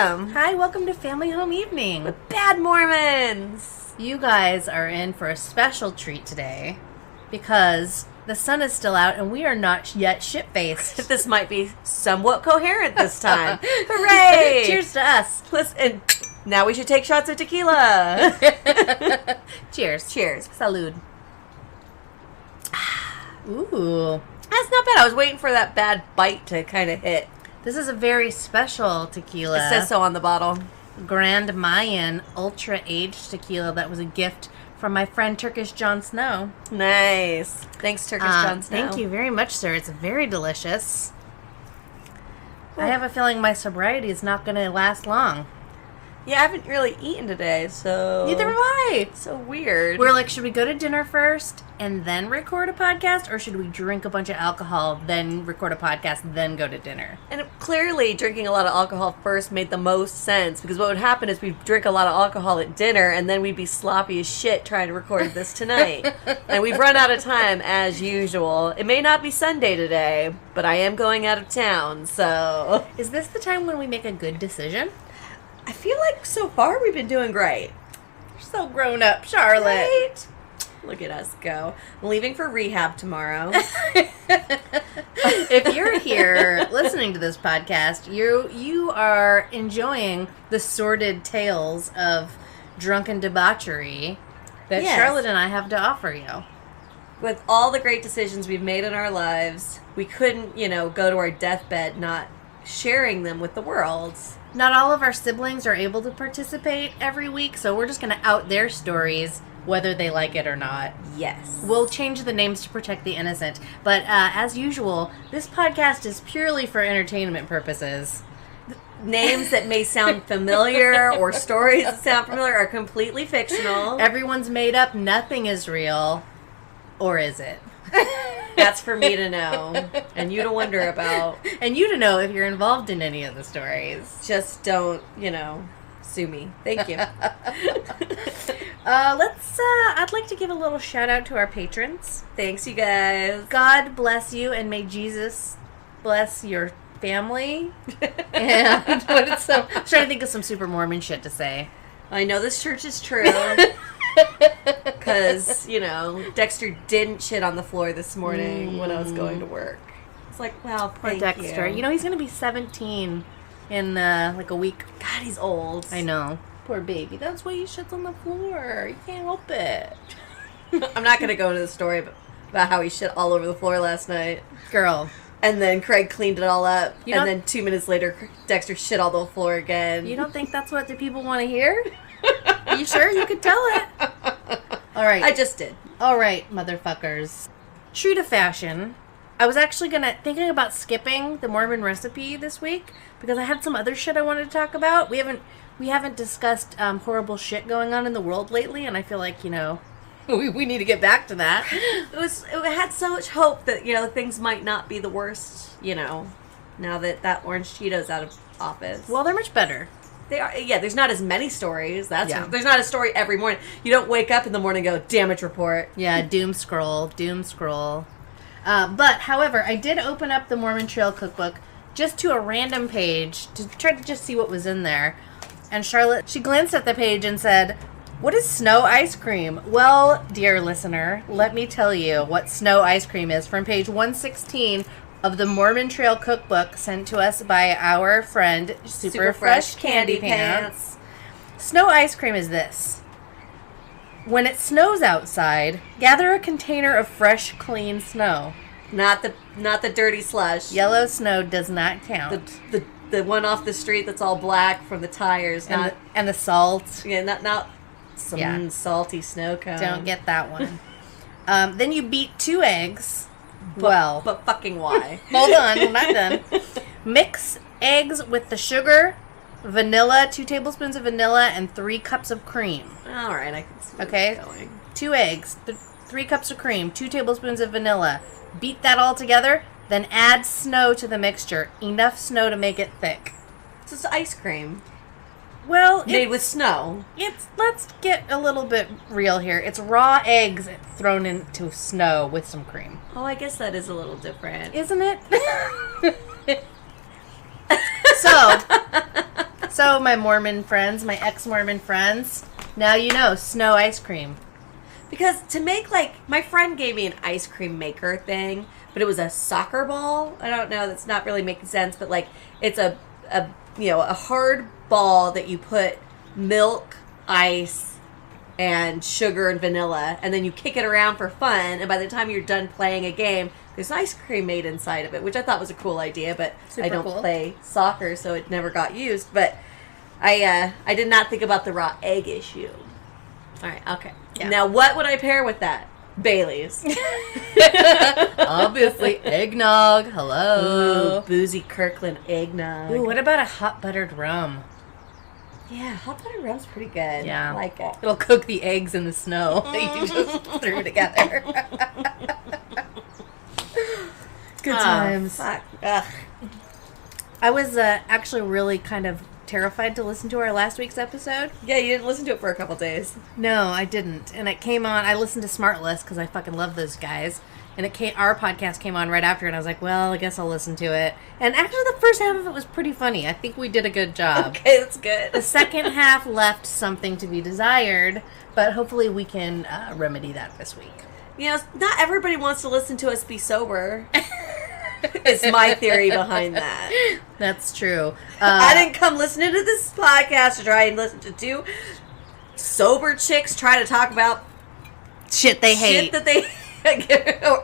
welcome. Hi, welcome to Family Home Evening. With Bad Mormons. You guys are in for a special treat today because the sun is still out and we are not yet shit-faced. This might be somewhat coherent this time. Hooray! Cheers to us. Listen, now we should take shots of tequila. Cheers. Cheers. Salud. Ooh. That's not bad. I was waiting for that bad bite to kind of hit. This is a very special tequila. It says so on the bottle. Grand Mayan Ultra Aged Tequila that was a gift from my friend Turkish Jon Snow. Nice. Thanks, Turkish Jon Snow. Thank you very much, sir. It's very delicious. I have a feeling my sobriety is not going to last long. Yeah, I haven't really eaten today, so... Neither have I. It's so weird. We're like, should we go to dinner first and then record a podcast? Or should we drink a bunch of alcohol, then record a podcast, then go to dinner? And clearly, drinking a lot of alcohol first made the most sense, because what would happen is we'd drink a lot of alcohol at dinner, and then we'd be sloppy as shit trying to record this tonight. And we've run out of time, as usual. It may not be Sunday today, but I am going out of town, so... Is this the time when we make a good decision? I feel like so far we've been doing great. You're so grown up, Charlotte. Right? Look at us go. I'm leaving for rehab tomorrow. If you're here listening to this podcast, you are enjoying the sordid tales of drunken debauchery that Yes. Charlotte and I have to offer you. With all the great decisions we've made in our lives, we couldn't, go to our deathbed not sharing them with the world. Not all of our siblings are able to participate every week, so we're just going to out their stories, whether they like it or not. Yes. We'll change the names to protect the innocent. But as usual, this podcast is purely for entertainment purposes. Names that may sound familiar or stories that sound familiar are completely fictional. Everyone's made up. Nothing is real. Or is it? That's for me to know. And you to wonder about. And you to know if you're involved in any of the stories. Just don't, sue me. Thank you. I'd like to give a little shout out to our patrons. Thanks, you guys. God bless you, and may Jesus bless your family. And I'm trying to think of some super Mormon shit to say. I know this church is true. Because, Dexter didn't shit on the floor this morning when I was going to work. It's like, wow, Poor thank Dexter. you. He's going to be 17 in like a week. God, he's old. I know. Poor baby. That's why he shits on the floor. You can't help it. I'm not going to go into the story about how he shit all over the floor last night. Girl. And then Craig cleaned it all up. And then 2 minutes later, Dexter shit all over the floor again. You don't think that's what the people want to hear? Are you sure? You could tell it. All right. I just did. All right, motherfuckers. True to fashion, I was actually thinking about skipping the Mormon recipe this week because I had some other shit I wanted to talk about. We haven't discussed horrible shit going on in the world lately, and I feel like, we need to get back to that. It had so much hope that, things might not be the worst, now that Orange Cheeto's out of office. Well, they're much better. They are, yeah, there's not as many stories. There's not a story every morning. You don't wake up in the morning and go, damage report. Yeah, doom scroll. But, however, I did open up the Mormon Trail Cookbook just to a random page to try to just see what was in there. And Charlotte, she glanced at the page and said, "What is snow ice cream?" Well, dear listener, let me tell you what snow ice cream is from page 116 of the Mormon Trail Cookbook sent to us by our friend Super Fresh Candy Pants. Snow ice cream is this. When it snows outside, gather a container of fresh, clean snow. Not the dirty slush. Yellow snow does not count. The one off the street that's all black from the tires. And the salt. Yeah, not some salty snow cone. Don't get that one. Then you beat 2 eggs. But fucking why? Hold on, we're not done. Mix eggs with the sugar, vanilla, 2 tablespoons of vanilla, and 3 cups of cream. All right, I can see where Okay? it's going. 2 eggs, 3 cups of cream, 2 tablespoons of vanilla. Beat that all together, then add snow to the mixture. Enough snow to make it thick. It's just ice cream. Well, Made with snow. let's get a little bit real here. It's raw eggs thrown into snow with some cream. Oh, I guess that is a little So So So, my Mormon friends, my ex-Mormon friends, now you know, snow ice cream. Because to make, like, my friend gave me an ice cream maker thing, but it was a soccer ball. I don't know, that's not really making sense, but, like, it's a hard ball that you put milk, ice, and sugar and vanilla, and then you kick it around for fun, and by the time you're done playing a game, there's ice cream made inside of it, which I thought was a cool idea, but Super I don't cool. play soccer, so it never got used. But I did not think about the raw egg issue. All right, okay. Yeah. Now, what would I pair with that? Bailey's. Obviously, eggnog. Hello. Ooh, boozy Kirkland eggnog. Ooh, what about a hot buttered rum? Yeah, hot butter rum's pretty good. Yeah. I like it. It'll cook the eggs in the snow that you just threw together. Good times. Fuck. Ugh. I was actually really kind of terrified to listen to our last week's episode. Yeah, you didn't listen to it for a couple days. No, I didn't. And it came on. I listened to Smartless because I fucking love those guys. And our podcast came on right after, and I was like, well, I guess I'll listen to it. And actually, the first half of it was pretty funny. I think we did a good job. Okay, that's good. The second half left something to be desired, but hopefully we can remedy that this week. You know, not everybody wants to listen to us be sober. It's my theory behind that. That's true. I didn't come listening to this podcast to try and listen to two sober chicks try to talk about shit they hate. shit that they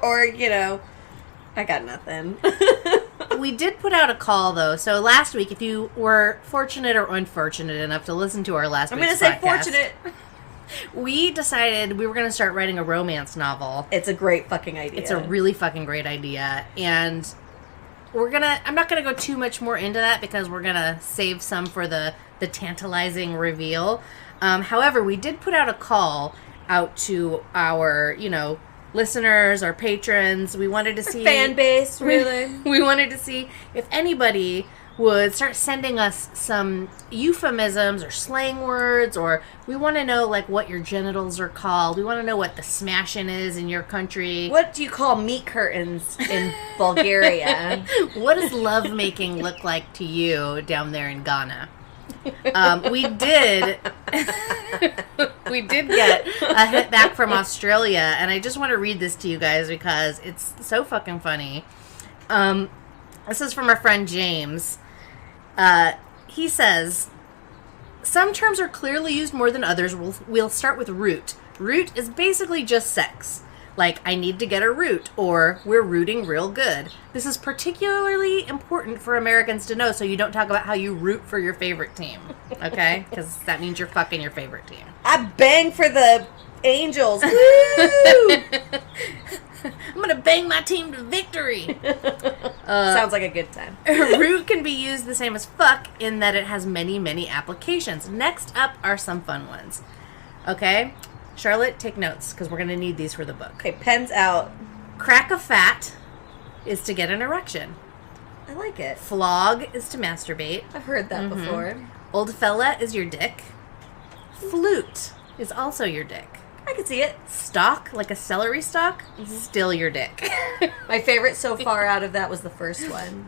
or you know, I got nothing. We did put out a call, though. So last week, if you were fortunate or unfortunate enough to listen to our last I'm week's going to say podcast, fortunate. we decided we were going to start writing a romance novel. It's a great fucking idea. It's a really fucking great idea. And I'm not going to go too much more into that because we're going to save some for the tantalizing reveal. However, we did put out a call out to our, listeners, our patrons. We wanted to see... fan base, really. We wanted to see if anybody would start sending us some euphemisms or slang words, or we want to know, like, what your genitals are called. We want to know what the smashin' is in your country. What do you call meat curtains in Bulgaria? What does lovemaking look like to you down there in Ghana? We did get a hit back from Australia, and I just want to read this to you guys because it's so fucking funny. This is from our friend James. He says, some terms are clearly used more than others. We'll start with root. Root is basically just sex. Like, I need to get a root, or we're rooting real good. This is particularly important for Americans to know, so you don't talk about how you root for your favorite team, okay? Because that means you're fucking your favorite team. I bang for the Angels. Woo! I'm gonna bang my team to victory. Sounds like a good time. Root can be used the same as fuck in that it has many, many applications. Next up are some fun ones. Okay? Charlotte, take notes, because we're going to need these for the book. Okay, pens out. Crack a fat is to get an erection. I like it. Flog is to masturbate. I've heard that before. Old fella is your dick. Flute is also your dick. I can see it. Stalk, like a celery stalk, still your dick. My favorite so far out of that was the first one.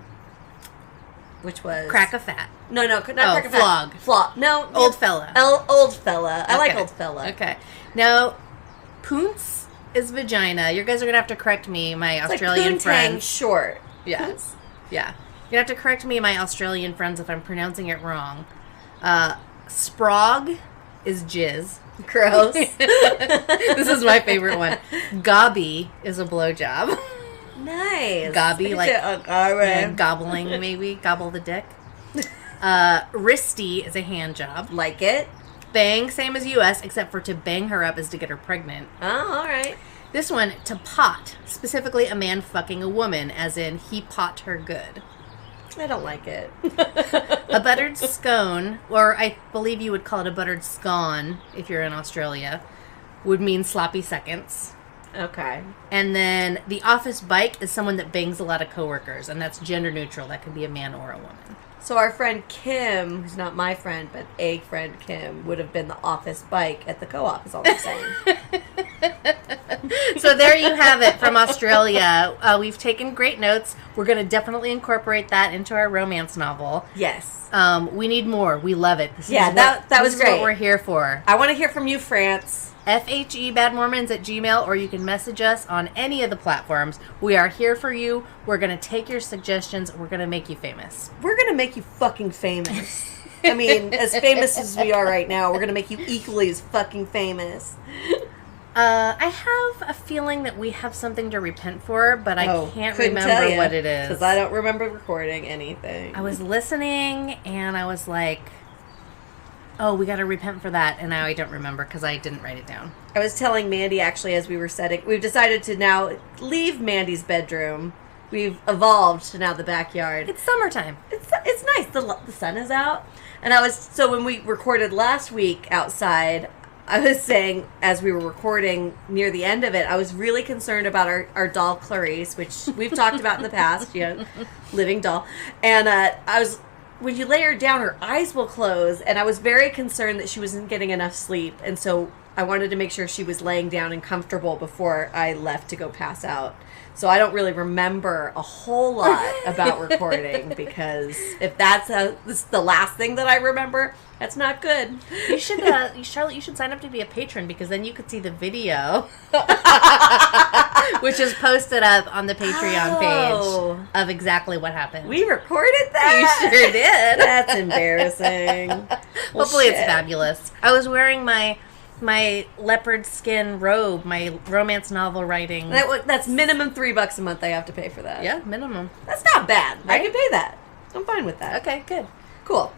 Which was... Crack a fat. No, not crack a fat. Flog. Flog. No. Old fella. Old fella. I like Okay. old fella. Okay. Now, poons is vagina. You guys are going to have to correct me, my It's Australian like poontang friends. short. Yes. Yeah. You're going to have to correct me, my Australian friends, if I'm pronouncing it wrong. Sprog is jizz. Gross. This is my favorite one. Gobby is a blowjob. Nice. Gobby, like right. gobbling, maybe. Gobble the dick. Wristy is a hand job. Like it. Bang, same as US, except for to bang her up is to get her pregnant. Oh, all right. This one, to pot, specifically a man fucking a woman, as in he pot her good. I don't like it. A buttered scone, or I believe you would call it a buttered scone if you're in Australia, would mean sloppy seconds. Okay. And then the office bike is someone that bangs a lot of coworkers, and that's gender neutral. That can be a man or a woman. So our friend Kim, who's not my friend, but a friend Kim, would have been the office bike at the co-op, is all I'm saying. So there you have it from Australia. We've taken great notes. We're going to definitely incorporate that into our romance novel. Yes. We need more. We love it. That was great. What we're here for. I want to hear from you, France. FHEBadMormons@gmail.com, or you can message us on any of the platforms. We are here for you. We're going to take your suggestions. We're going to make you famous. We're going to make you fucking famous. I mean, as famous as we are right now, we're going to make you equally as fucking famous. I have a feeling that we have something to repent for, but I can't remember what it is. Because I don't remember recording anything. I was listening, and I was like, oh, we got to repent for that, and now I don't remember because I didn't write it down. I was telling Mandy, actually, as we were setting, we've decided to now leave Mandy's bedroom. We've evolved to now the backyard. It's summertime. It's nice. The sun is out. And so when we recorded last week outside, I was saying, as we were recording near the end of it, I was really concerned about our doll Clarice, which we've talked about in the past, living doll. And when you lay her down, her eyes will close, and I was very concerned that she wasn't getting enough sleep, and so I wanted to make sure she was laying down and comfortable before I left to go pass out. So I don't really remember a whole lot about recording, because if this is the last thing that I remember, that's not good. You should, Charlotte, you should sign up to be a patron, because then you could see the video, which is posted up on the Patreon page of exactly what happened. We recorded that? You sure did. That's embarrassing. Hopefully it's fabulous. I was wearing my leopard skin robe, my romance novel writing. That's minimum $3 a month I have to pay for that. Yeah, minimum. That's not bad. Right? I can pay that. I'm fine with that. Okay, good. Cool.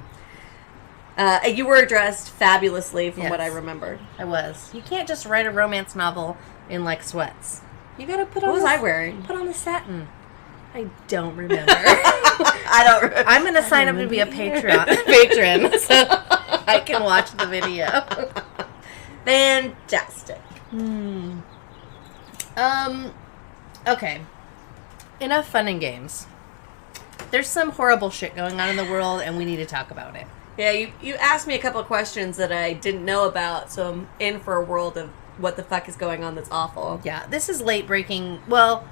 You were dressed fabulously from what I remember. I was. You can't just write a romance novel in, like, sweats. You gotta put on... What was I wearing? Put on a satin. I don't remember. I don't remember. I'm gonna sign up to be a patron so I can watch the video. Fantastic. Okay. Enough fun and games. There's some horrible shit going on in the world, and we need to talk about it. Yeah, you asked me a couple of questions that I didn't know about, so I'm in for a world of what the fuck is going on that's awful. Yeah, this is late breaking. Well,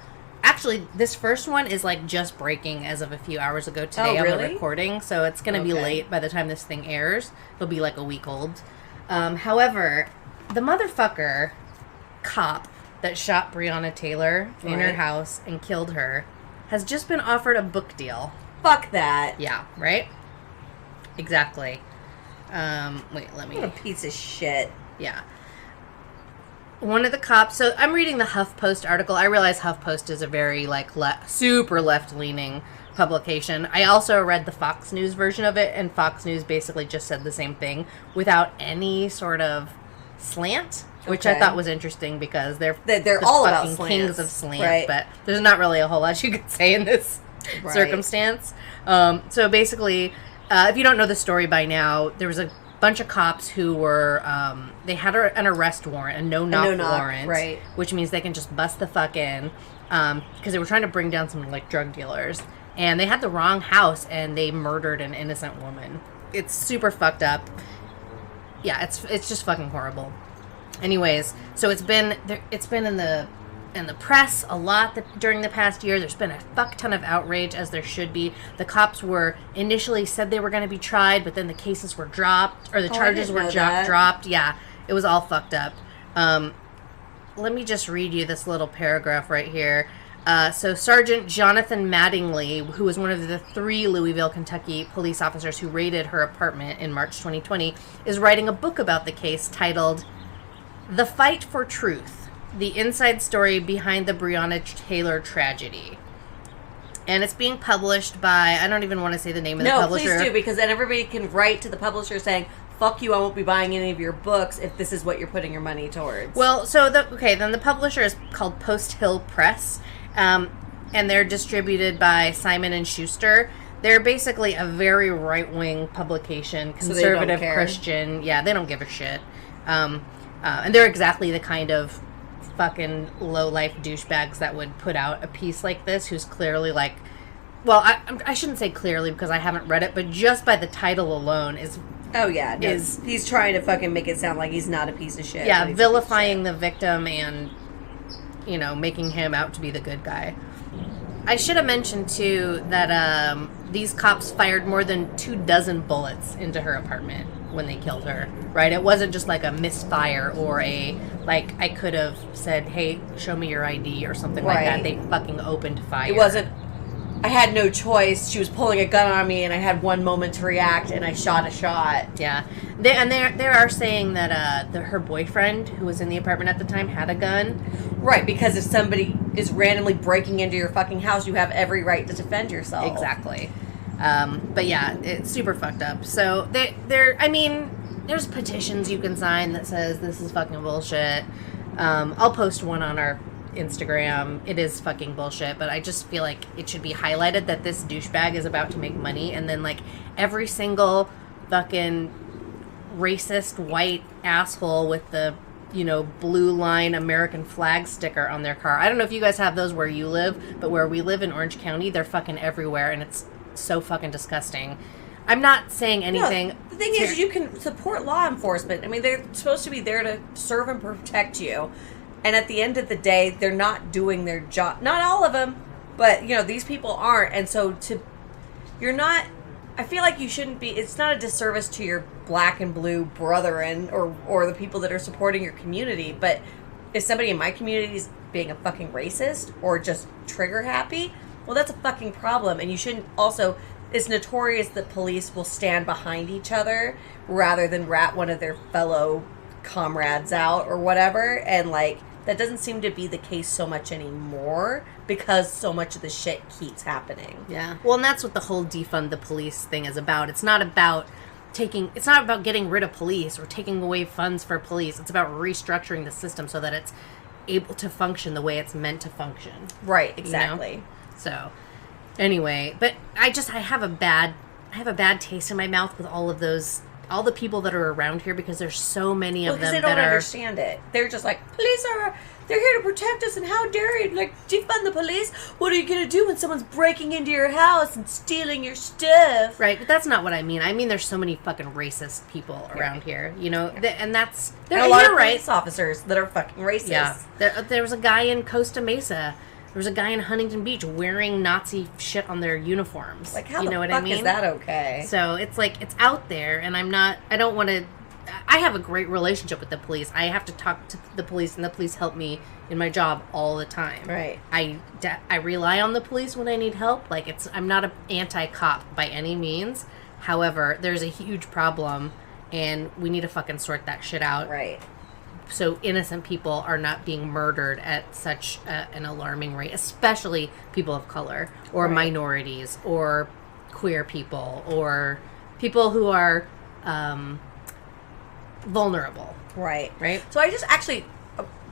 actually, this first one is like just breaking as of a few hours ago today on the recording, so it's going to be late by the time this thing airs. It'll be like a week old. However, the motherfucker cop that shot Breonna Taylor in her house and killed her has just been offered a book deal. Fuck that. Yeah, right? Exactly. Wait, let me... What a piece of shit. Yeah. One of the cops... So, I'm reading the HuffPost article. I realize HuffPost is a very, like, super left-leaning publication. I also read the Fox News version of it, and Fox News basically just said the same thing without any sort of slant, which I thought was interesting because they're all fucking about kings of slant, right. But there's not really a whole lot you could say in this circumstance. So basically, if you don't know the story by now, there was a bunch of cops who were, they had an arrest warrant, a no-knock warrant, right. Which means they can just bust the fuck in, because they were trying to bring down some, like, drug dealers. And they had the wrong house, and they murdered an innocent woman. It's super fucked up. Yeah, it's just fucking horrible. Anyways, so it's been in the press a lot during the past year. There's been a fuck ton of outrage, as there should be. The cops were initially said they were going to be tried, but then the cases were dropped, or the charges were dropped. Yeah, it was all fucked up. Let me just read you this little paragraph right here. So Sergeant Jonathan Mattingly, who was one of the 3 Louisville, Kentucky police officers who raided her apartment in March 2020, is writing a book about the case titled The Fight for Truth, the inside story behind the Breonna Taylor tragedy. And it's being published by, I don't even want to say the name of the publisher. No, please do, because then everybody can write to the publisher saying, fuck you, I won't be buying any of your books if this is what you're putting your money towards. Well, so, then the publisher is called Post Hill Press. And they're distributed by Simon & Schuster. They're basically a very right-wing publication, conservative, Christian. Yeah, they don't give a shit. And they're exactly the kind of fucking low-life douchebags that would put out a piece like this, who's clearly like... Well, I shouldn't say clearly because I haven't read it, but just by the title alone is... Oh, yeah. He's trying to fucking make it sound like he's not a piece of shit. Yeah, vilifying the victim and... making him out to be the good guy. I should have mentioned, too, that these cops fired more than 24 bullets into her apartment when they killed her, right? It wasn't just like a misfire or I could have said, hey, show me your ID or something like that. They fucking opened fire. It wasn't, I had no choice. She was pulling a gun on me and I had one moment to react and I shot a shot. Yeah. They are saying that her boyfriend, who was in the apartment at the time, had a gun. Right, because if somebody is randomly breaking into your fucking house, you have every right to defend yourself. Exactly. But yeah, it's super fucked up. So there's petitions you can sign that says this is fucking bullshit. I'll post one on our Instagram. It is fucking bullshit, but I just feel like it should be highlighted that this douchebag is about to make money, and then like every single fucking racist white asshole with the blue line American flag sticker on their car. I don't know if you guys have those where you live, but where we live in Orange County, they're fucking everywhere, and it's so fucking disgusting. I'm not saying anything. No, the thing is, you can support law enforcement. I mean, they're supposed to be there to serve and protect you. And at the end of the day, they're not doing their job. Not all of them, but, these people aren't. And so I feel like you shouldn't be, it's not a disservice to your black and blue brethren or the people that are supporting your community. But if somebody in my community is being a fucking racist or just trigger happy, well, that's a fucking problem. And you shouldn't also, it's notorious that police will stand behind each other rather than rat one of their fellow comrades out or whatever. And that doesn't seem to be the case so much anymore because so much of the shit keeps happening. Yeah. Well, and that's what the whole defund the police thing is about. It's not about getting rid of police or taking away funds for police. It's about restructuring the system so that it's able to function the way it's meant to function. Right, exactly. So, anyway, but I have a bad taste in my mouth with all the people that are around here because there's so many of them that are... because they don't understand it. They're just like, they're here to protect us, and how dare you, defund the police? What are you going to do when someone's breaking into your house and stealing your stuff? Right, but that's not what I mean. I mean there's so many fucking racist people around here, and that's... There are a lot of police officers that are fucking racist. Yeah. There was a guy in Costa Mesa. There was a guy in Huntington Beach wearing Nazi shit on their uniforms. How the fuck is that okay? So it's it's out there, and I don't want to... I have a great relationship with the police. I have to talk to the police, and the police help me in my job all the time. Right. I rely on the police when I need help. I'm not an anti-cop by any means. However, there's a huge problem, and we need to fucking sort that shit out. Right. So innocent people are not being murdered at such an alarming rate, especially people of color or minorities or queer people or people who are vulnerable. Right. Right? So I just actually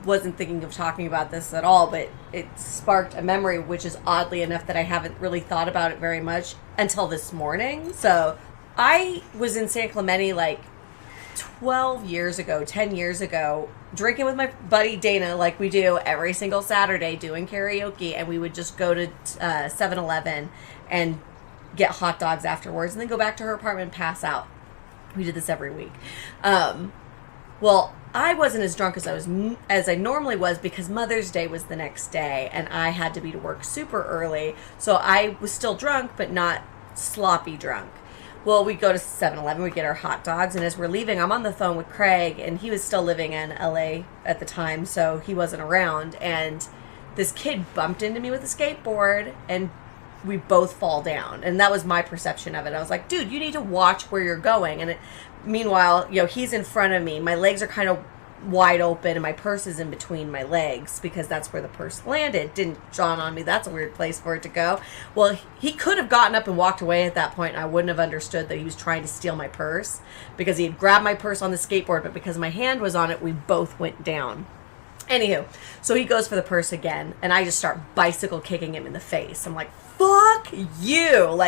wasn't thinking of talking about this at all, but it sparked a memory, which is oddly enough that I haven't really thought about it very much until this morning. So I was in San Clemente 10 years ago, drinking with my buddy Dana like we do every single Saturday, doing karaoke, and we would just go to 7-Eleven and get hot dogs afterwards and then go back to her apartment and pass out. We did this every week. Well, I wasn't as drunk as I normally was because Mother's Day was the next day and I had to be to work super early, so I was still drunk but not sloppy drunk. Well, we go to 7-Eleven, we get our hot dogs, and as we're leaving, I'm on the phone with Craig, and he was still living in LA at the time, so he wasn't around, and this kid bumped into me with a skateboard, and we both fall down, and that was my perception of it. I was like, dude, you need to watch where you're going, and meanwhile, he's in front of me, my legs are kind of wide open, and my purse is in between my legs because that's where the purse landed. Didn't dawn on me that's a weird place for it to go. Well, he could have gotten up and walked away at that point, and I wouldn't have understood that he was trying to steal my purse because he had grabbed my purse on the skateboard, but because my hand was on it, we both went down. Anywho, so he goes for the purse again, and I just start bicycle kicking him in the face. I'm like, fuck you!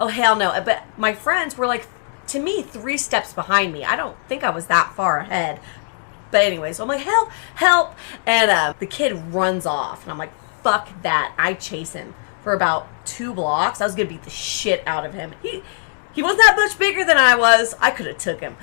Oh hell no. But my friends were to me 3 steps behind me. I don't think I was that far ahead. But anyway, so I'm like, help. And the kid runs off. And I'm like, fuck that. I chase him for about 2 blocks. I was going to beat the shit out of him. He wasn't that much bigger than I was. I could have took him.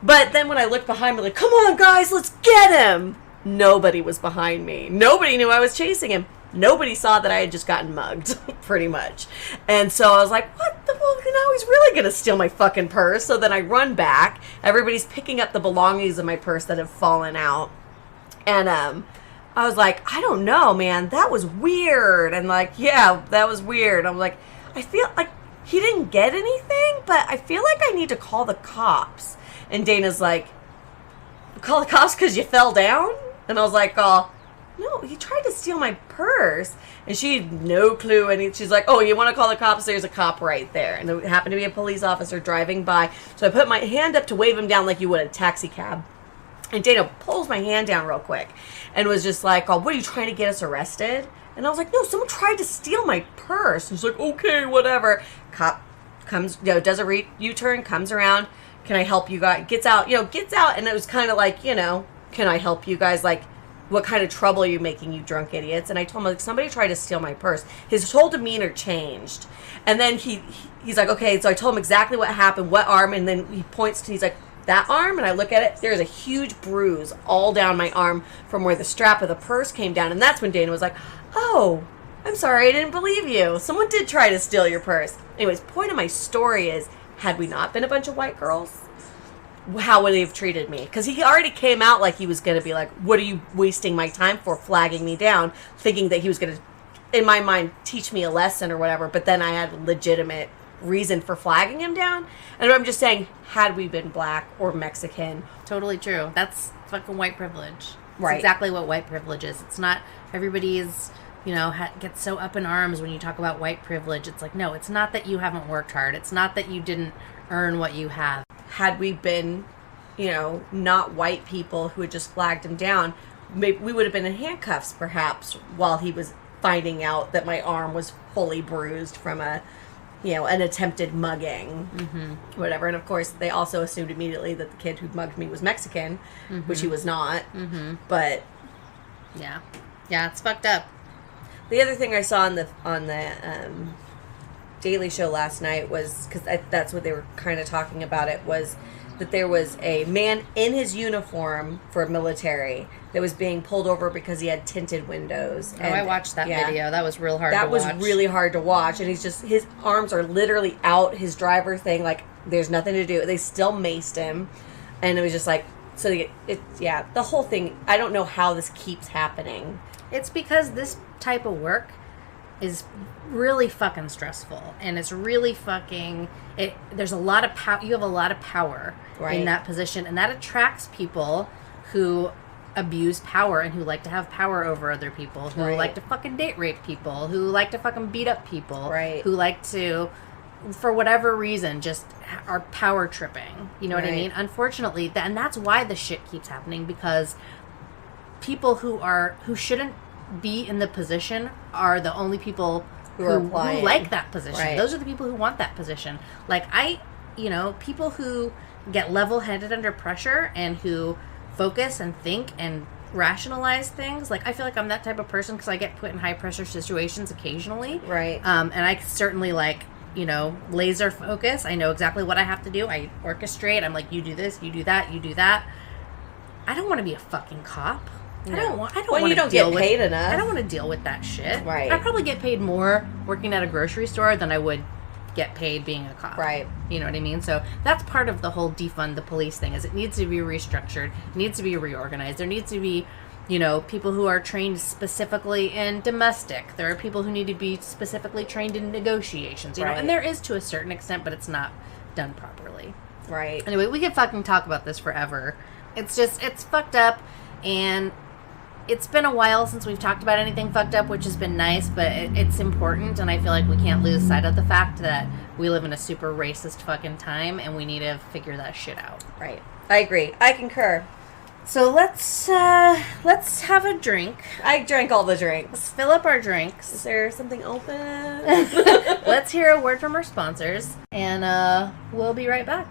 But then when I looked behind me, come on, guys, let's get him. Nobody was behind me. Nobody knew I was chasing him. Nobody saw that I had just gotten mugged, pretty much. And so I was like, what the fuck? Now he's really going to steal my fucking purse. So then I run back. Everybody's picking up the belongings of my purse that have fallen out. And I was like, I don't know, man. That was weird. And like, yeah, that was weird. I'm like, I feel like he didn't get anything, but I feel like I need to call the cops. And Dana's like, call the cops because you fell down? And I was like, oh, no, he tried to steal my purse. And she had no clue. And she's like, oh, you want to call the cops? There's a cop right there. And there happened to be a police officer driving by. So I put my hand up to wave him down like you would a taxi cab. And Dana pulls my hand down real quick and was just like, oh, what, are you trying to get us arrested? And I was like, no, someone tried to steal my purse. And he's like, okay, whatever. Cop comes, does a U-turn, comes around. Can I help you guys? Gets out. And it was kind of like, can I help you guys? Like, what kind of trouble are you making, you drunk idiots? And I told him, like, somebody tried to steal my purse. His whole demeanor changed. And then he's like, okay, so I told him exactly what happened, what arm, and then he points to, he's like, that arm? And I look at it, there's a huge bruise all down my arm from where the strap of the purse came down. And that's when Dana was like, oh, I'm sorry, I didn't believe you. Someone did try to steal your purse. Anyways, point of my story is, had we not been a bunch of white girls, how would they have treated me? Because he already came out like he was going to be like, what are you wasting my time for, flagging me down, thinking that he was going to, in my mind, teach me a lesson or whatever. But then I had a legitimate reason for flagging him down. And I'm just saying, had we been black or Mexican. Totally true. That's fucking white privilege. Right. It's exactly what white privilege is. It's not, everybody's, gets so up in arms when you talk about white privilege. It's like, no, it's not that you haven't worked hard. It's not that you didn't earn what you have. Had we been, not white people who had just flagged him down, maybe we would have been in handcuffs perhaps while he was finding out that my arm was fully bruised from an attempted mugging, whatever. And of course, they also assumed immediately that the kid who mugged me was Mexican, which he was not. But yeah, it's fucked up. The other thing I saw on the Daily Show last night was, because that's what they were kind of talking about, it was that there was a man in his uniform for military that was being pulled over because he had tinted windows. And, I watched that video. That was real hard to watch. That was really hard to watch. And his arms are literally out, his driver thing, like, there's nothing to do. They still maced him. And it was just like, so the whole thing, I don't know how this keeps happening. It's because this type of work is really fucking stressful, and it's really there's a lot of power. You have a lot of power in that position, and that attracts people who abuse power and who like to have power over other people, who like to fucking date rape people, who like to fucking beat up people, who like to, for whatever reason, just are power tripping. You know what I mean? Unfortunately, and that's why the shit keeps happening, because people who shouldn't be in the position are the only people who like that position. Those are the people who want that position. Like, people who get level-headed under pressure and who focus and think and rationalize things. Like, I feel like I'm that type of person because I get put in high-pressure situations occasionally. Right. And I certainly, laser focus. I know exactly what I have to do. I orchestrate. I'm like, you do this, you do that, you do that. I don't want to be a fucking cop. No. I don't want you don't get paid enough. I don't want to deal with that shit. Right. I probably get paid more working at a grocery store than I would get paid being a cop. Right. You know what I mean? So that's part of the whole defund the police thing, is it needs to be restructured, it needs to be reorganized. There needs to be, people who are trained specifically in domestic. There are people who need to be specifically trained in negotiations, you know, and there is to a certain extent, but it's not done properly. Right. Anyway, we could fucking talk about this forever. It's fucked up, and it's been a while since we've talked about anything fucked up, which has been nice, but it's important, and I feel like we can't lose sight of the fact that we live in a super racist fucking time, and we need to figure that shit out. Right. I agree. I concur. So let's have a drink. I drank all the drinks. Let's fill up our drinks. Is there something open? Let's hear a word from our sponsors, and we'll be right back.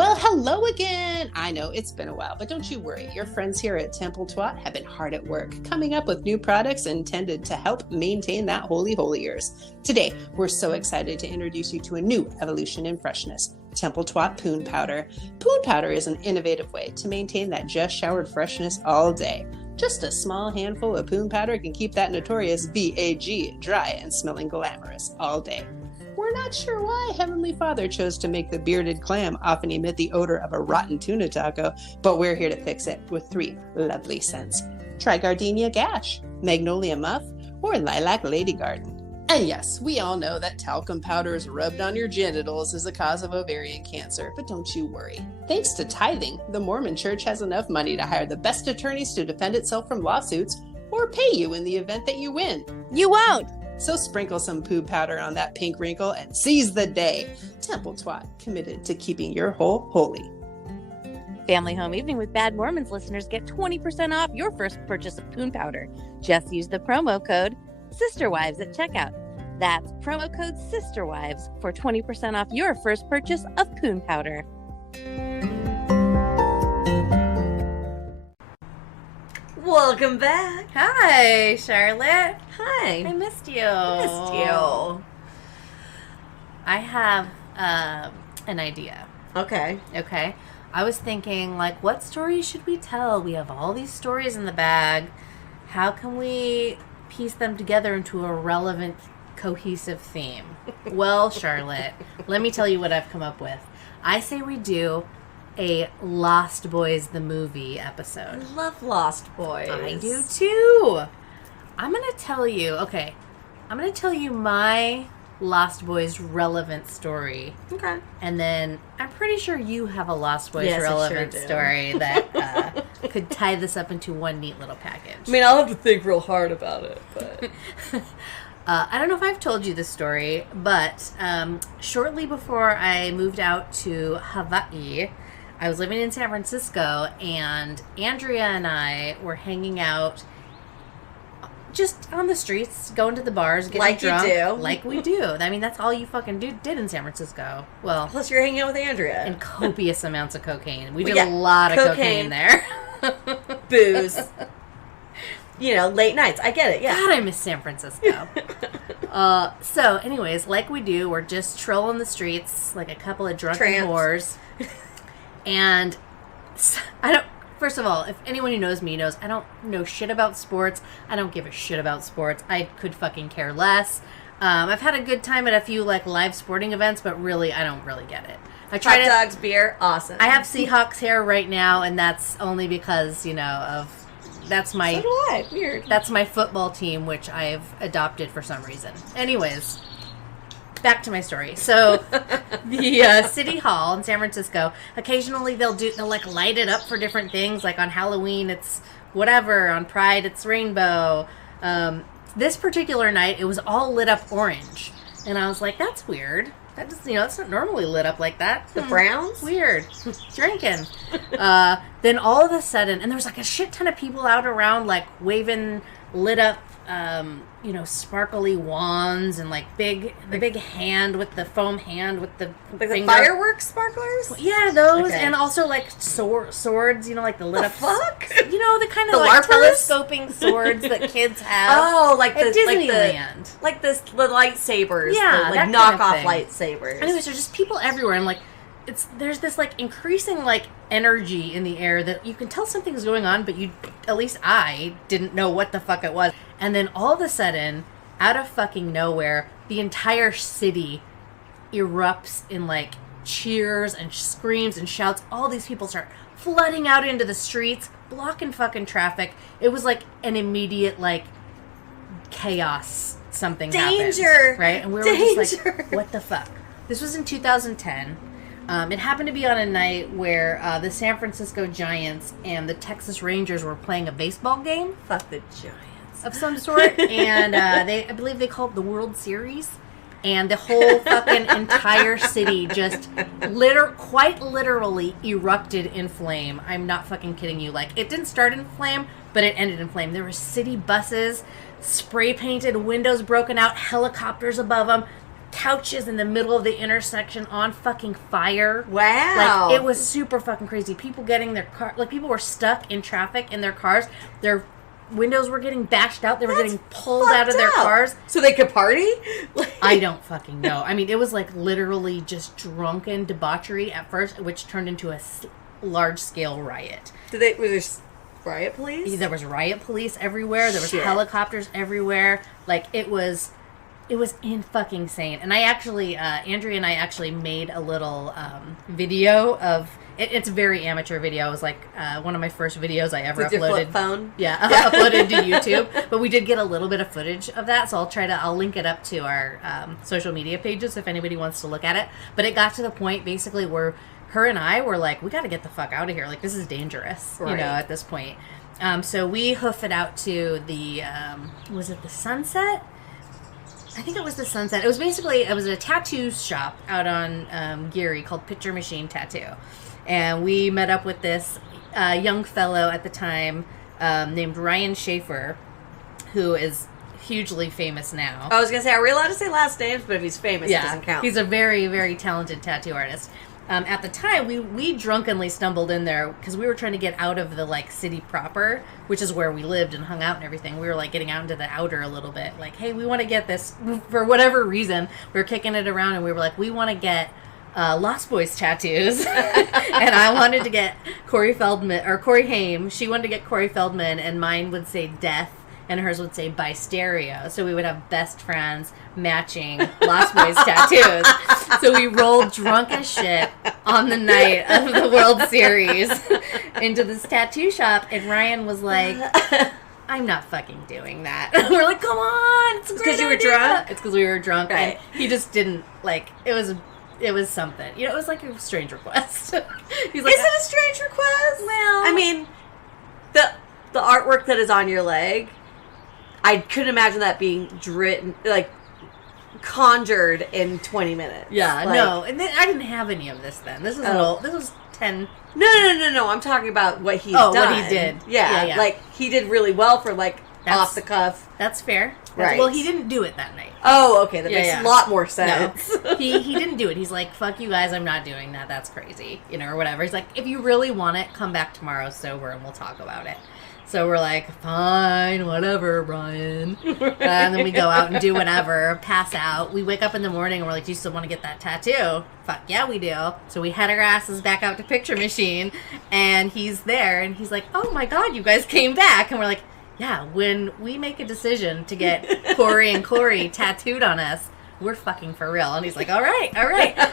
Well, hello again. I know it's been a while, but don't you worry. Your friends here at Temple Twat have been hard at work, coming up with new products intended to help maintain that holy holiers. Today, we're so excited to introduce you to a new evolution in freshness, Temple Twat Poon Powder. Poon Powder is an innovative way to maintain that just showered freshness all day. Just a small handful of Poon Powder can keep that notorious VAG dry and smelling glamorous all day. We're not sure why Heavenly Father chose to make the bearded clam often emit the odor of a rotten tuna taco, but we're here to fix it with 3 lovely scents. Try Gardenia Gash, Magnolia Muff, or Lilac Lady Garden. And yes, we all know that talcum powders rubbed on your genitals is a cause of ovarian cancer, but don't you worry. Thanks to tithing, the Mormon Church has enough money to hire the best attorneys to defend itself from lawsuits or pay you in the event that you win. You won't! So sprinkle some poo powder on that pink wrinkle and seize the day. Temple Twat, committed to keeping your hole holy. Family Home Evening with Bad Mormons listeners get 20% off your first purchase of Poon Powder. Just use the promo code SISTERWIVES at checkout. That's promo code SISTERWIVES for 20% off your first purchase of Poon Powder. Welcome back. Hi, Charlotte. Hi. I missed you. Missed you. I have an idea. Okay. Okay. I was thinking, like, what stories should we tell? We have all these stories in the bag. How can we piece them together into a relevant, cohesive theme? Well, Charlotte, let me tell you what I've come up with. I say we do a Lost Boys the movie episode. I love Lost Boys. I do too. I'm going to tell you my Lost Boys relevant story. Okay. And then I'm pretty sure you have a Lost Boys Yes, I relevant sure do. story that could tie this up into one neat little package. I mean, I'll have to think real hard about it, but... I don't know if I've told you this story, but shortly before I moved out to Hawaii, I was living in San Francisco, and Andrea and I were hanging out just on the streets, going to the bars, getting Like you drunk. do. Like we do. I mean, that's all you fucking did in San Francisco. Well, Plus, you're hanging out with Andrea. and copious amounts of cocaine. We Well, did yeah, a lot of cocaine. cocaine there. Booze. You know, late nights. I get it, yeah. God, I miss San Francisco. So, anyways, like we do, we're just trolling the streets like a couple of drunken Tramps. whores. And I don't. First of all, if anyone who knows me knows, I don't know shit about sports. I don't give a shit about sports. I could fucking care less. I've had a good time at a few like live sporting events, but really, I don't really get it. I try Hot to. dogs, beer, awesome. I have Seahawks hair right now, and that's only because that's my. So do I. Weird. That's my football team, which I've adopted for some reason. Anyways, back to my story. So, the City Hall in San Francisco, occasionally they'll like light it up for different things. Like on Halloween, it's whatever. On Pride, it's rainbow. This particular night, it was all lit up orange, and I was like, "That's weird. That just it's not normally lit up like that. The Browns? Weird. Drinking." Then all of a sudden, and there was like a shit ton of people out around, like waving lit up, sparkly wands and like the big hand with the foam hand with the Like the finger. fireworks sparklers? Yeah, those, Okay. and also like swords, like the lit The up. fuck? The kind of The like LARPers? telescoping swords that kids have. Oh, like at the Disneyland. like the lightsabers. Yeah, the, that like kind of knockoff thing. lightsabers. Anyways, there's just people everywhere, and like there's this like increasing like energy in the air that you can tell something's going on, but at least I didn't know what the fuck it was. And then all of a sudden, out of fucking nowhere, the entire city erupts in like cheers and screams and shouts. All these people start flooding out into the streets, blocking fucking traffic. It was like an immediate like chaos. Something Danger! happened, right? And we were just Danger! like, what the fuck? This was in 2010. It happened to be on a night where the San Francisco Giants and the Texas Rangers were playing a baseball game Fuck the Giants. of some sort, and I believe they called it the World Series. And the whole fucking entire city just quite literally erupted in flame. I'm not fucking kidding you. Like, it didn't start in flame, but it ended in flame. There were city buses, spray painted, windows broken out, helicopters above them. couches in the middle of the intersection on fucking fire. Wow. Like, it was super fucking crazy. People getting their car, like, people were stuck in traffic in their cars. Their windows were getting bashed out. They were getting pulled out of their cars. So they could party? I don't fucking know. I mean, it was like literally just drunken debauchery at first, which turned into a large-scale riot. Was there riot police? There was riot police everywhere. There was helicopters everywhere. Like, it was in fucking insane. And I actually, Andrea and I actually made a little video of. It's a very amateur video. It was like one of my first videos I ever uploaded. With your flip phone? Yeah, uploaded to YouTube. But we did get a little bit of footage of that, so I'll link it up to our social media pages if anybody wants to look at it. But it got to the point basically where her and I were like, we got to get the fuck out of here. Like, this is dangerous, you know, at this point. So we hoof it out to the, was it the Sunset? I think it was the Sunset. It was a tattoo shop out on Geary called Picture Machine Tattoo. And we met up with this young fellow at the time named Ryan Schaefer, who is hugely famous now. I was going to say, are we allowed to say last names? But if he's famous, it doesn't count. He's a very, very talented tattoo artist. At the time, we drunkenly stumbled in there because we were trying to get out of the, like, city proper, which is where we lived and hung out and everything. We were, like, getting out into the outer a little bit. Like, hey, we want to get this. For whatever reason, we were kicking it around and we were like, we want to get Lost Boys tattoos. And I wanted to get Corey Haim. She wanted to get Corey Feldman, and mine would say death, and hers would say by stereo. So we would have best friends matching Lost Boys tattoos. So we rolled drunk as shit on the night of the World Series into this tattoo shop, and Ryan was like, I'm not fucking doing that. We're like, come on, it's because you were drunk? It's because we were drunk, right. And he just didn't, like, it was something. You know, it was like a strange request. He's like, is it a strange request? Well, I mean, the artwork that is on your leg, I couldn't imagine that being conjured in 20 minutes. Yeah, no. And then I didn't have any of this then. This was this was 10. No. I'm talking about what he's done. What he did. Yeah. Like, he did really well for, like, off the cuff. That's fair. Right. Well, he didn't do it that night. Oh, okay. That makes a lot more sense. No. He didn't do it. He's like, fuck you guys, I'm not doing that. That's crazy. You know, or whatever. He's like, if you really want it, come back tomorrow sober and we'll talk about it. So we're like, fine, whatever, Brian. And then we go out and do whatever, pass out. We wake up in the morning and we're like, do you still want to get that tattoo? Fuck yeah, we do. So we head our asses back out to Picture Machine, and he's there, and he's like, oh my God, you guys came back. And we're like, yeah, when we make a decision to get Corey and Corey tattooed on us, we're fucking for real. And he's like, all right.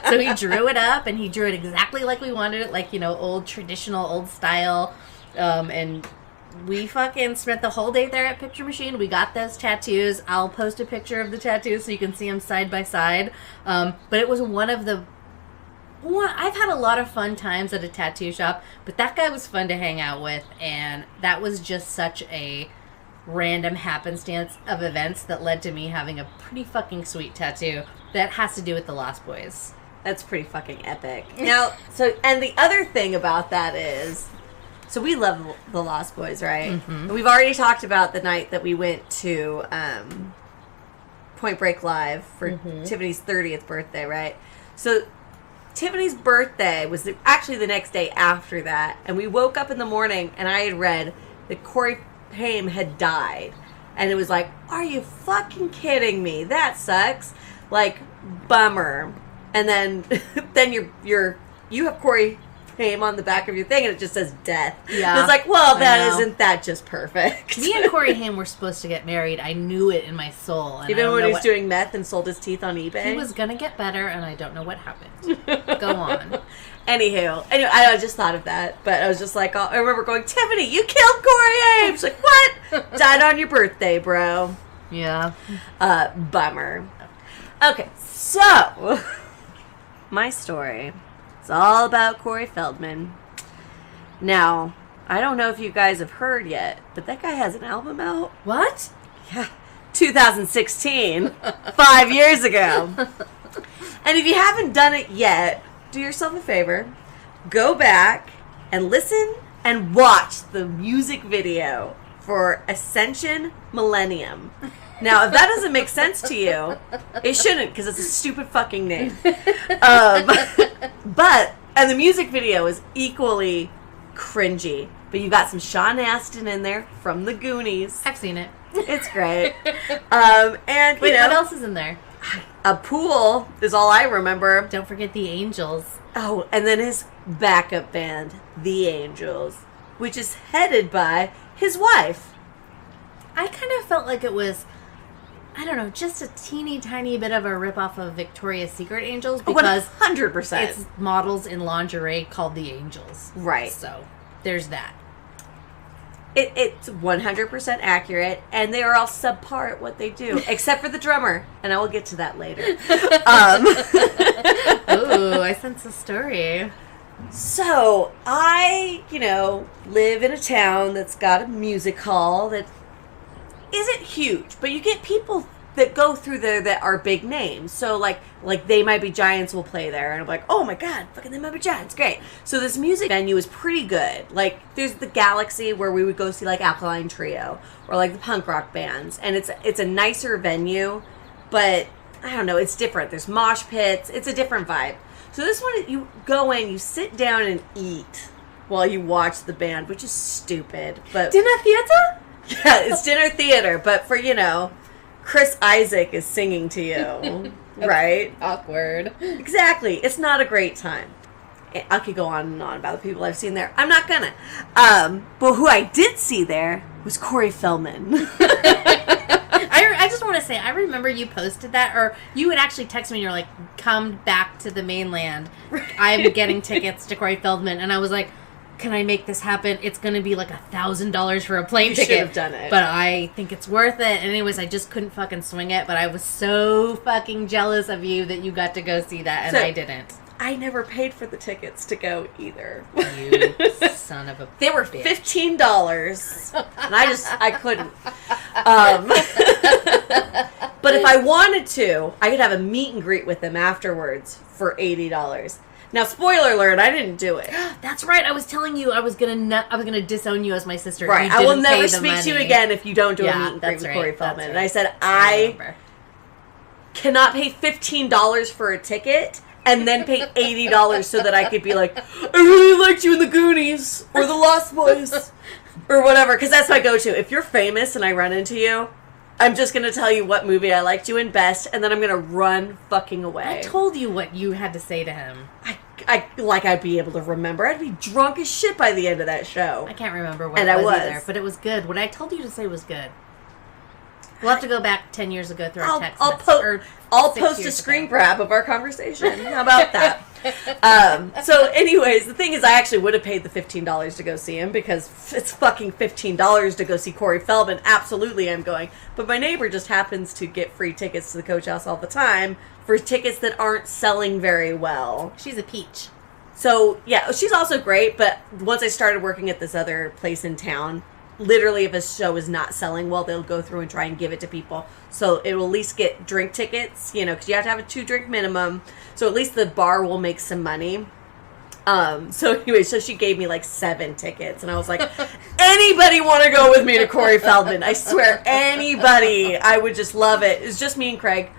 So he drew it up, and he drew it exactly like we wanted it, like, you know, old traditional, old style, and we fucking spent the whole day there at Picture Machine. We got those tattoos. I'll post a picture of the tattoos so you can see them side by side. But it was I've had a lot of fun times at a tattoo shop, but that guy was fun to hang out with, and that was just such a random happenstance of events that led to me having a pretty fucking sweet tattoo that has to do with the Lost Boys. That's pretty fucking epic. Now, and the other thing about that is, so we love the Lost Boys, right? Mm-hmm. We've already talked about the night that we went to Point Break Live for Tiffany's 30th birthday, right? So Tiffany's birthday was actually the next day after that, and we woke up in the morning, and I had read that Corey Haim had died, and it was like, are you fucking kidding me? That sucks. Like, bummer. And then you have Corey Haim on the back of your thing, and it just says death. Yeah. And it's like, well, isn't that just perfect? Me and Corey Haim were supposed to get married. I knew it in my soul. And even when he was doing meth and sold his teeth on eBay? He was going to get better, and I don't know what happened. Go on. Anyway, I just thought of that, but I was just like, I remember going, Tiffany, you killed Corey Haim. She's like, what? Died on your birthday, bro. Yeah. Bummer. Okay, so my story is all about Corey Feldman. Now, I don't know if you guys have heard yet, but that guy has an album out. What? Yeah. 2016. 5 years ago. And if you haven't done it yet, do yourself a favor. Go back and listen and watch the music video for Ascension Millennium. Now, if that doesn't make sense to you, it shouldn't, because it's a stupid fucking name. And the music video is equally cringy. But you got some Sean Astin in there from the Goonies. I've seen it. It's great. And, Wait, what else is in there? a pool is all I remember. Don't forget the Angels. Oh, and then his backup band, The Angels, which is headed by his wife. I kind of felt like it was, I don't know, just a teeny tiny bit of a ripoff of Victoria's Secret Angels because 100%. it's models in lingerie called the Angels. Right. So there's that. It's 100% accurate, and they are all subpar at what they do, except for the drummer, and I will get to that later. Ooh, I sense a story. So, I, live in a town that's got a music hall that isn't huge, but you get people that go through there that are big names. So, like They Might Be Giants will play there, and I'm like, oh my god, fucking They Might Be Giants, great. So this music venue is pretty good. Like, there's the Galaxy where we would go see, like, Alkaline Trio, or, like, the punk rock bands, and it's a nicer venue, but, I don't know, it's different. There's mosh pits, it's a different vibe. So this one, you go in, you sit down and eat while you watch the band, which is stupid, but... Dinner theater? Yeah, it's dinner theater, but for, Chris Isaac is singing to you, right? Awkward. Exactly. It's not a great time. I could go on and on about the people I've seen there. I'm not gonna. But who I did see there was Corey Feldman. I just want to say, I remember you posted that, or you would actually text me and you're like, come back to the mainland. I'm getting tickets to Corey Feldman. And I was like, can I make this happen? It's going to be like $1,000 for a plane ticket. You should have done it. But I think it's worth it. And anyways, I just couldn't fucking swing it. But I was so fucking jealous of you that you got to go see that, and So, I didn't. I never paid for the tickets to go either. You son of a They were bitch. $15, and I couldn't. But if I wanted to, I could have a meet and greet with them afterwards for $80. Now, spoiler alert, I didn't do it. That's right. I was telling you I was gonna disown you as my sister. if Right. you I will didn't pay never the speak to you money. again if you don't do a Yeah, meet and greet that's with right, Corey that's Feldman. right. And I said, I I remember. cannot pay $15 for a ticket and then pay $80 so that I could be like, I really liked you in the Goonies or the Lost Boys or whatever, because that's my go-to. If you're famous and I run into you, I'm just going to tell you what movie I liked you in best, and then I'm going to run fucking away. I told you what you had to say to him. I'd be able to remember. I'd be drunk as shit by the end of that show. I can't remember what And it I was, was. either, but it was good. What I told you to say was good. We'll have to go back 10 years ago through our text. I'll post a screen grab of our conversation. How about that? So anyways, the thing is, I actually would have paid the $15 to go see him because it's fucking $15 to go see Corey Feldman. Absolutely, I'm going. But my neighbor just happens to get free tickets to the Coach House all the time for tickets that aren't selling very well. She's a peach. So, yeah, she's also great, but once I started working at this other place in town, literally if a show is not selling well, they'll go through and try and give it to people. So it will at least get drink tickets, because you have to have a 2-drink minimum. So at least the bar will make some money. So anyway, so she gave me like 7 tickets, and I was like, anybody want to go with me to Corey Feldman? I swear, anybody. I would just love it. It's just me and Craig.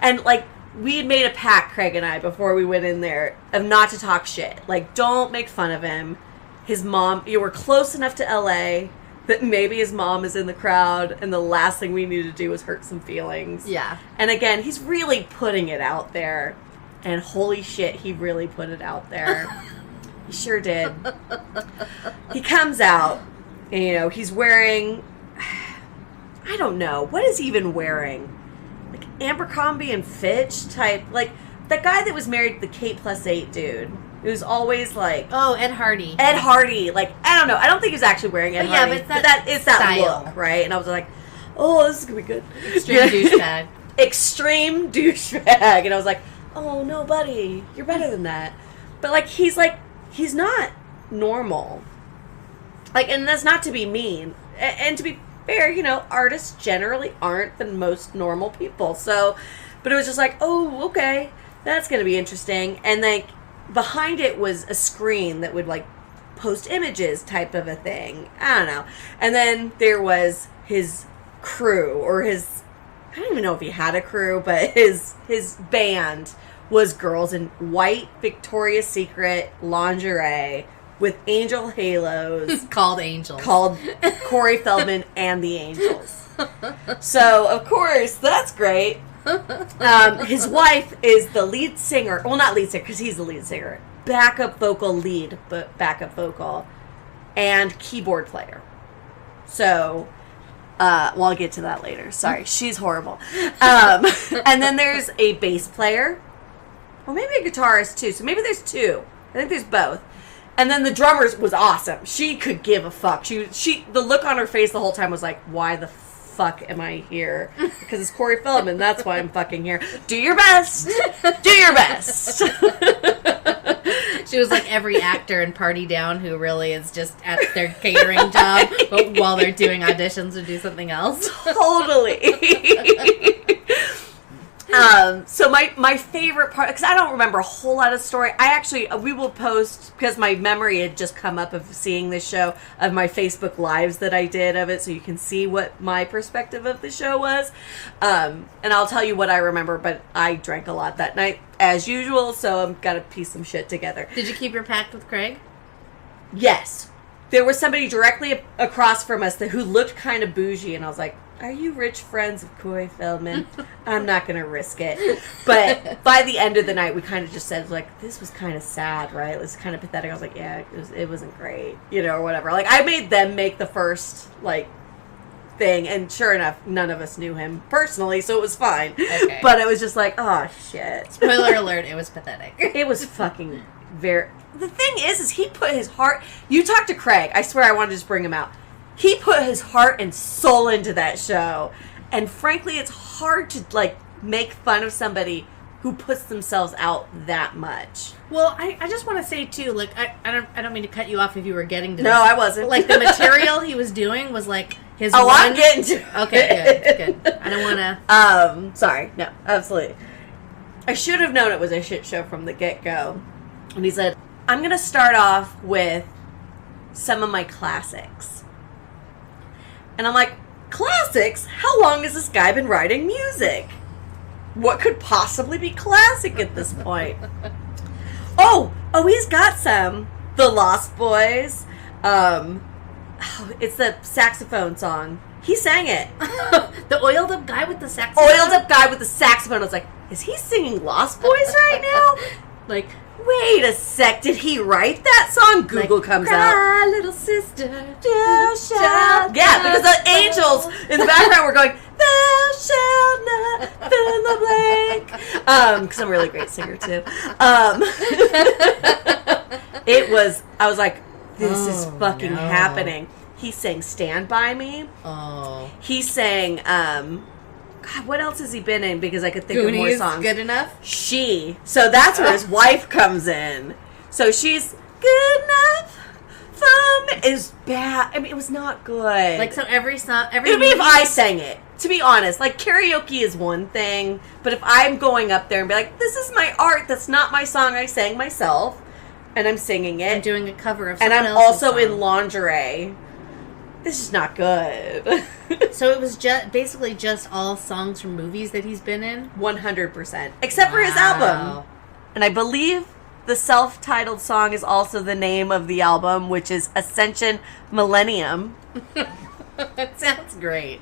And like, we had made a pact, Craig and I, before we went in there, of not to talk shit. Like, don't make fun of him. His mom, you were close enough to LA that maybe his mom is in the crowd, and the last thing we need to do is hurt some feelings. Yeah. And again, he's really putting it out there. And holy shit, he really put it out there. He sure did. He comes out, and, he's wearing, I don't know, what is he even wearing? Like Abercrombie and Fitch type, like that guy that was married to the K+8 dude. It was always like... Oh, Ed Hardy. Ed Hardy. Like, I don't know. I don't think he was actually wearing Ed Hardy. Yeah, but it's that style. look, right? And I was like, oh, this is going to be good. Extreme douchebag. Extreme douchebag. And I was like, oh, no, buddy. You're better than that. But, like, he's not normal. Like, and that's not to be mean. And to be fair, artists generally aren't the most normal people. So, but it was just like, oh, okay. That's going to be interesting. And, like, behind it was a screen that would, like, post images type of a thing. I don't know. And then there was his crew, or his I don't even know if he had a crew, but his band was girls in white Victoria's Secret lingerie with angel halos. Called Angels. Called Corey Feldman and the Angels. So, of course, that's great. His wife is the lead singer. Well, not lead singer, because he's the lead singer. Backup vocal lead, but backup vocal. And keyboard player. So, well, I'll get to that later. Sorry, she's horrible. And then there's a bass player. Well, maybe a guitarist, too. So maybe there's two. I think there's both. And then the drummer was awesome. She could give a fuck. The look on her face the whole time was like, why the fuck am I here? Because it's Corey Feldman. That's why I'm fucking here. Do your best. Do your best. She was like every actor in Party Down who really is just at their catering job, but while they're doing auditions to do something else. Totally. So my favorite part, because I don't remember a whole lot of story. We will post, because my memory had just come up of seeing this show, of my Facebook Lives that I did of it, so you can see what my perspective of the show was. And I'll tell you what I remember, but I drank a lot that night, as usual, so I've got to piece some shit together. Did you keep your pact with Craig? Yes. There was somebody directly across from us who looked kind of bougie, and I was like, are you rich friends of Corey Feldman? I'm not going to risk it. But by the end of the night, we kind of just said, like, this was kind of sad, right? It was kind of pathetic. I was like, yeah, it wasn't great, or whatever. Like, I made them make the first, thing, and sure enough, none of us knew him personally, so it was fine. Okay. But it was just like, oh, shit. Spoiler alert, it was pathetic. It was fucking very... The thing is he put his heart... You talk to Craig. I swear I wanted to just bring him out. He put his heart and soul into that show. And frankly, it's hard to, make fun of somebody who puts themselves out that much. Well, I just want to say, too, I don't mean to cut you off if you were getting to this. No, I wasn't. But, the material he was doing was, his I'm getting to it. Okay, good. I don't want to... Sorry. No, absolutely. I should have known it was a shit show from the get-go. And he said, I'm going to start off with some of my classics. And I'm like, classics? How long has this guy been writing music? What could possibly be classic at this point? Oh, he's got some. The Lost Boys. It's the saxophone song. He sang it. The oiled up guy with the saxophone? Oiled up guy with the saxophone. I was like, is he singing Lost Boys right now? Wait a sec, did he write that song? Google comes out. Cry, little sister, thou shalt. Yeah, because the angels in the background were going, thou shalt not fill in the blank. Because I'm a really great singer too. I was like, this is fucking happening. He sang Stand By Me. Oh. He sang, God, what else has he been in? Because I could think Goonies, of more songs. Good enough? So that's where his wife comes in. So she's good enough for me. Is bad. I mean, it was not good. So every song, it would be if I sang it. To be honest, karaoke is one thing, but if I'm going up there and be like, this is my art, that's not my song, I sang myself, and I'm singing it. I'm doing a cover of and someone I'm else's also song. in lingerie. This is not good. So it was basically just all songs from movies that he's been in? 100%. Except for his album. And I believe the self-titled song is also the name of the album, which is Ascension Millennium. That sounds great.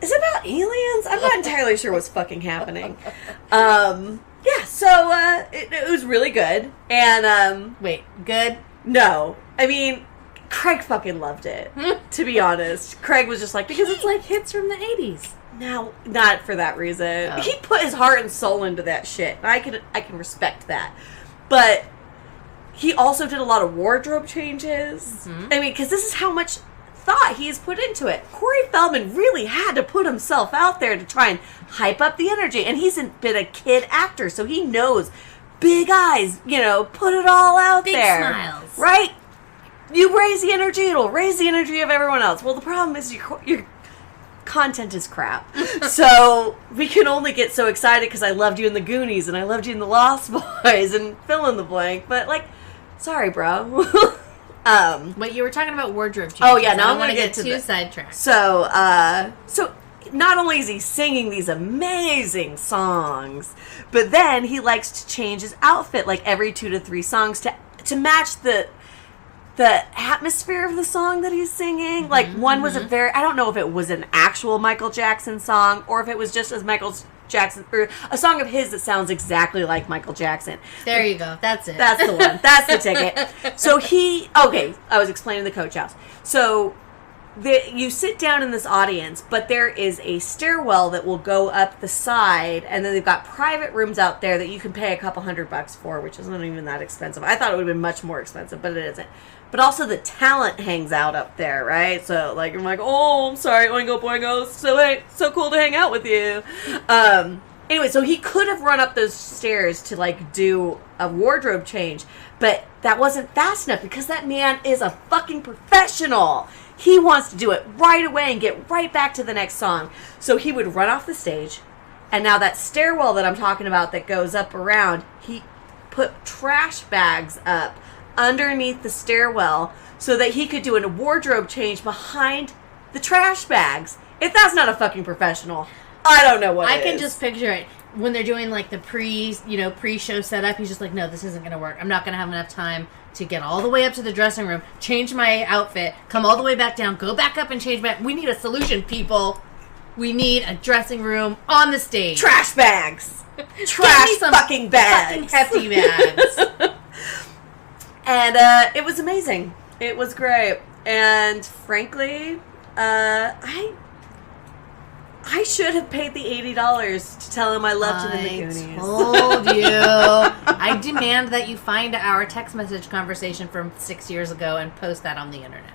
Is it about aliens? I'm not entirely sure what's fucking happening. Yeah, so it was really good. And wait, good? No. I mean, Craig fucking loved it, to be honest. Craig was just like... Because it's hits from the 80s. No, not for that reason. Oh. He put his heart and soul into that shit. And I can respect that. But he also did a lot of wardrobe changes. Mm-hmm. I mean, because this is how much thought he's put into it. Corey Feldman really had to put himself out there to try and hype up the energy. And he's been a kid actor, so he knows big eyes, put it all out there. Big smiles. Right? You raise the energy, it'll raise the energy of everyone else. Well, the problem is your content is crap. So we can only get so excited because I loved you in the Goonies and I loved you in the Lost Boys and fill in the blank. But sorry, bro. Wait, you were talking about wardrobe changes. Oh yeah, now I I'm want gonna to get too sidetracked. So not only is he singing these amazing songs, but then he likes to change his outfit like every 2 to 3 songs to match the atmosphere of the song that he's singing. Like, one was I don't know if it was an actual Michael Jackson song or if it was just as Michael Jackson, or a song of his that sounds exactly like Michael Jackson. There you go. That's it. That's the one. That's the ticket. So I was explaining the coach house. So you sit down in this audience, but there is a stairwell that will go up the side, and then they've got private rooms out there that you can pay a couple $100 for, which isn't even that expensive. I thought it would have been much more expensive, but it isn't. But also the talent hangs out up there, right? So, like, I'm like, oh, I'm sorry, Oingo Boingo, so cool to hang out with you. Anyway, so he could have run up those stairs to, like, do a wardrobe change, but that wasn't fast enough because that man is a fucking professional. He wants to do it right away and get right back to the next song. So he would run off the stage, and now that stairwell that I'm talking about that goes up around, he put trash bags up underneath the stairwell so that he could do a wardrobe change behind the trash bags. If that's not a fucking professional, I don't know what I can just picture it. When they're doing like the pre-show setup, he's just like, no, this isn't going to work. I'm not going to have enough time to get all the way up to the dressing room, change my outfit, come all the way back down, go back up and change my... We need a solution, people. We need a dressing room on the stage. Trash bags. Trash fucking bags. Fucking hefty bags. And it was amazing. It was great. And frankly, I should have paid the $80 to tell him I loved him in the Goonies. I told you. I demand that you find our text message conversation from 6 years ago and post that on the internet.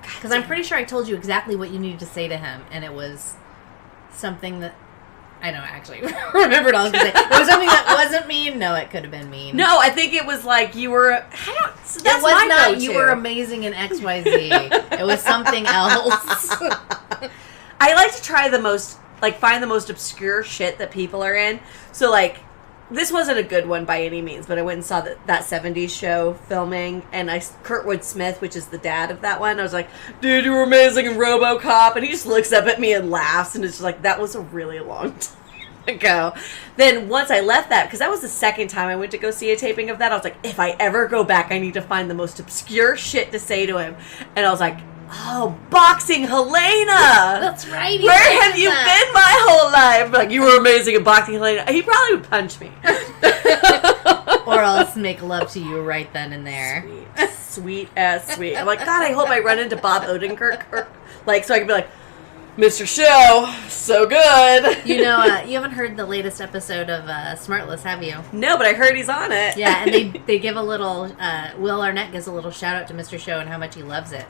Because I'm pretty sure I told you exactly what you needed to say to him, and it was something that... I don't actually remember what I was going to say. It was something that wasn't mean. No, it could have been mean. No, I think it was like you were... That's it was my not go-to. You were amazing in XYZ. It was something else. I like to try find the most obscure shit that people are in. So, like, this wasn't a good one by any means, but I went and saw that 70s show filming, and Kurtwood Smith, which is the dad of that one, I was like, dude, you were amazing in RoboCop, and he just looks up at me and laughs, and it's just like, that was a really long time ago. Then once I left that, because that was the second time I went to go see a taping of that, I was like, if I ever go back, I need to find the most obscure shit to say to him. And I was like, oh, Boxing Helena! That's right. Where have you been my whole life? Like, you were amazing at Boxing Helena. He probably would punch me. Or else make love to you right then and there. Sweet as sweet. I'm like, God, I hope I run into Bob Odenkirk. So I can be like, Mr. Show, so good. You know, you haven't heard the latest episode of Smartless, have you? No, but I heard he's on it. Yeah, and they give a little, Will Arnett gives a little shout out to Mr. Show and how much he loves it.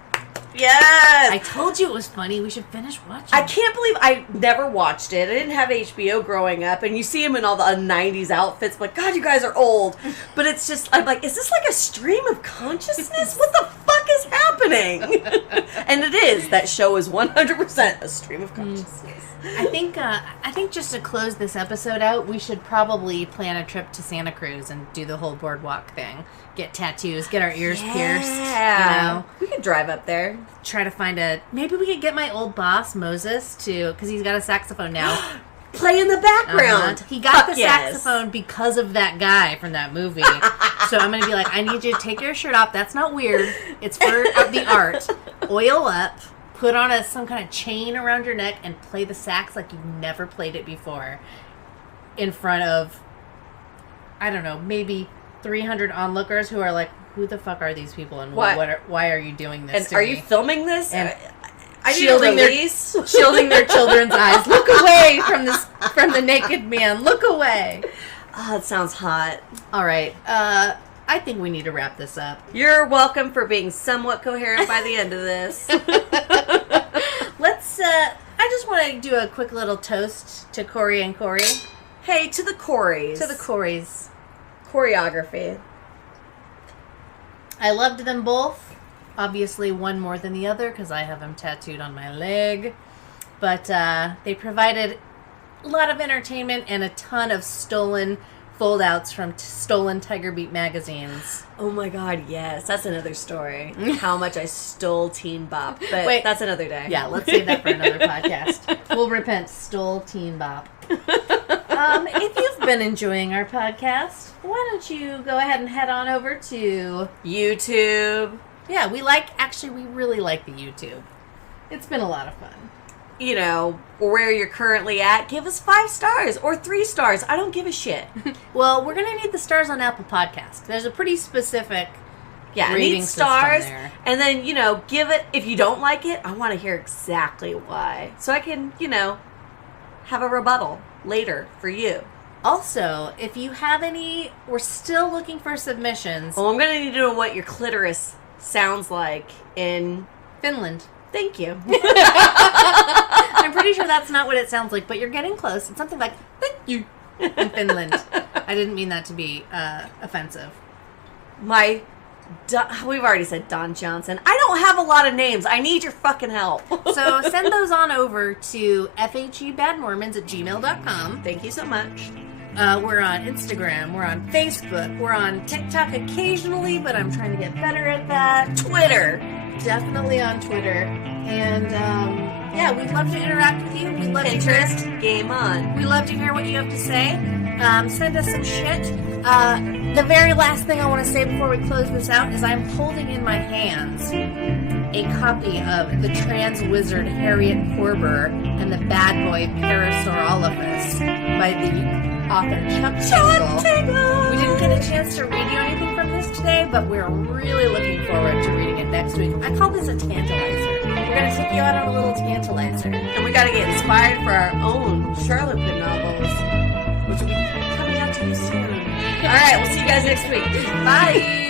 Yes! I told you it was funny. We should finish watching. I can't believe I never watched it. I didn't have HBO growing up, and you see him in all the 90s outfits. I'm like, God, you guys are old. But it's just, I'm like, is this like a stream of consciousness? What the fuck is happening? And it is. That show is 100% a stream of consciousness. I think just to close this episode out, we should probably plan a trip to Santa Cruz and do the whole boardwalk thing. Get tattoos, get our ears pierced. Yeah. We could drive up there. Try to find maybe we could get my old boss, Moses, because he's got a saxophone now. Play in the background. He got the saxophone because of that guy from that movie. So I'm going to be like, I need you to take your shirt off. That's not weird. It's for the art. Oil up. Put on some kind of chain around your neck and play the sax like you've never played it before in front of, I don't know, maybe 300 onlookers who are like, who the fuck are these people and why are you doing this and to are me? You filming this? And I need a release. Shielding their children's eyes. Look away from the naked man. Look away. Oh, it sounds hot. All right. I think we need to wrap this up. You're welcome for being somewhat coherent by the end of this. I just want to do a quick little toast to Corey and Corey. Hey, to the Coreys. To the Coreys. Choreography. I loved them both. Obviously, one more than the other because I have them tattooed on my leg. But they provided a lot of entertainment and a ton of stolen foldouts from stolen Tiger Beat magazines. Oh my god, yes. That's another story. How much I stole Teen Bop. But Wait. that's another day. Yeah, let's save that for another podcast. We'll repent. Stole Teen Bop. If you've been enjoying our podcast, why don't you go ahead and head on over to YouTube. Yeah, we really like the YouTube. It's been a lot of fun. You know, where you're currently at, give us 5 stars or 3 stars. I don't give a shit. Well, we're going to need the stars on Apple Podcast. There's a pretty specific I rating need stars. system there. And then, give it, if you don't like it, I want to hear exactly why. So I can, have a rebuttal later for you. Also, if you have any, we're still looking for submissions. Well, I'm going to need to know what your clitoris sounds like in Finland. Thank you. I'm pretty sure that's not what it sounds like, but you're getting close. It's something like, thank you, in Finland. I didn't mean that to be offensive. We've already said Don Johnson. I don't have a lot of names. I need your fucking help. So send those on over to fhebadmormons@gmail.com. Thank you so much. We're on Instagram. We're on Facebook. We're on TikTok occasionally, but I'm trying to get better at that. Twitter. Definitely on Twitter. And, we'd love to interact with you. We'd love to hear Pinterest, game on. We love to hear what you have to say. Send us some shit. The very last thing I want to say before we close this out is I'm holding in my hands a copy of The Trans Wizard Harriet Corber and the Bad Boy Parasaurolophus by the author Chuck Tingle. We didn't get a chance to read you anything from this today, but we're really looking forward to reading it next week. I call this a tantalizer. We're going to take you out on a little tantalizer. And we got to get inspired for our own Charlotte novels, which will be coming out to you soon. All right, we'll see you guys next week. Bye.